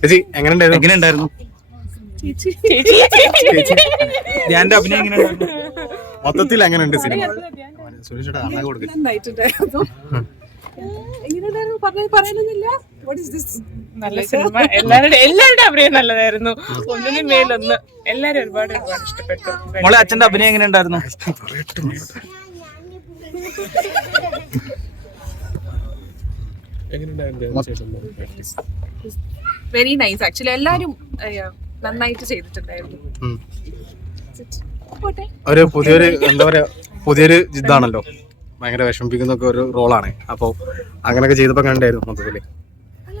ചേച്ചി എങ്ങനെയുണ്ടായിരുന്നു? ധ്യാന്റെ അഭിനയം എങ്ങനെയുണ്ടായിരുന്നു? മൊത്തത്തിൽ എങ്ങനെയുണ്ട് സിനിമ? സുരേഷേട്ടാ അണ്ണ കൊടുക്കും. നല്ല സിനിമ. എല്ലാവരുടെ അഭിനയം നല്ലതായിരുന്നു. ഒന്നിനും മേലൊന്ന്. എല്ലാരും ഒരുപാട് ഇഷ്ടപ്പെട്ടു. മോളെ അച്ഛന്റെ അഭിനയം എങ്ങനെയുണ്ടായിരുന്നു? Very nice. ആക്ച്വലി എല്ലാരും നന്നായിട്ട് ചെയ്തിട്ടുണ്ടായിരുന്നു. ഒരു പുതിയൊരു ഇതാണല്ലോ, ഭയങ്കര വിഷമിപ്പിക്കുന്ന ഒരു റോളാണ്. അപ്പൊ അങ്ങനെയൊക്കെ ചെയ്തപ്പോ കണ്ടായിരുന്നു മൊത്തത്തില്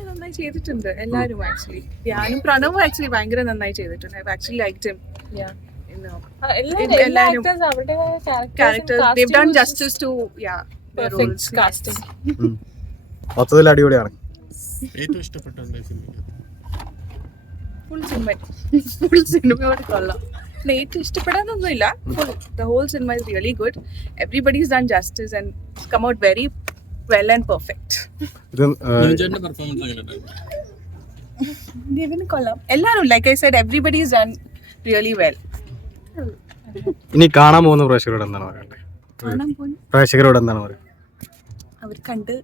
നന്നായി ചെയ്തിട്ടുണ്ട് എല്ലാരും. ആക്ച്വലി ധ്യാനും പ്രണവും ആക്ച്വലി ഭയങ്കര നന്നായി ചെയ്തിട്ടുണ്ട്. I actually liked him. എല്ലാരും characters they've done justice to their roles. Casting മൊത്തത്തിൽ അടിപൊളിയാണ്. ഏറ്റവും ഇഷ്ടപ്പെട്ട ഫുൾ സിനിമയോട് കൊള്ളാം. ഏറ്റവും ഇഷ്ടപ്പെടാനൊന്നുമില്ല. The whole cinema is really good. Everybody's done justice and come out very well and perfect. Devin കൊള്ളാം. എല്ലാരും like I said everybody's done really well. ഇനി കാണാൻ പോകുന്ന പ്രേക്ഷകരോട് എന്താണ് പറയണ്ടേ? അവർ കണ്ട്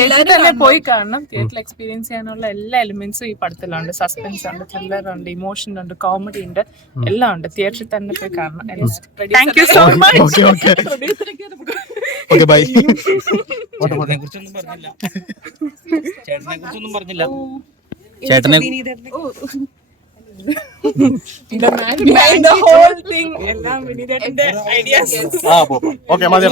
എല്ലാവരും പോയി കാണണം. തിയേറ്ററിൽ എക്സ്പീരിയൻസ് ചെയ്യാനുള്ള എല്ലാ എലിമെന്റ്സും ഈ പടത്തിലുണ്ട്. സസ്പെൻസ് ഉണ്ട്, ത്രില്ലർ ഉണ്ട്, ഇമോഷൻ ഉണ്ട്, കോമഡി ഉണ്ട്, എല്ലാം ഉണ്ട്. തിയേറ്ററിൽ തന്നെ പോയി കാണണം. Thank you so much. Okay bye. ചേട്ടനെ the whole thing എല്ലാം വിനീതന്റെ ഐഡിയാസ്. ഓക്കെ മതിയാ.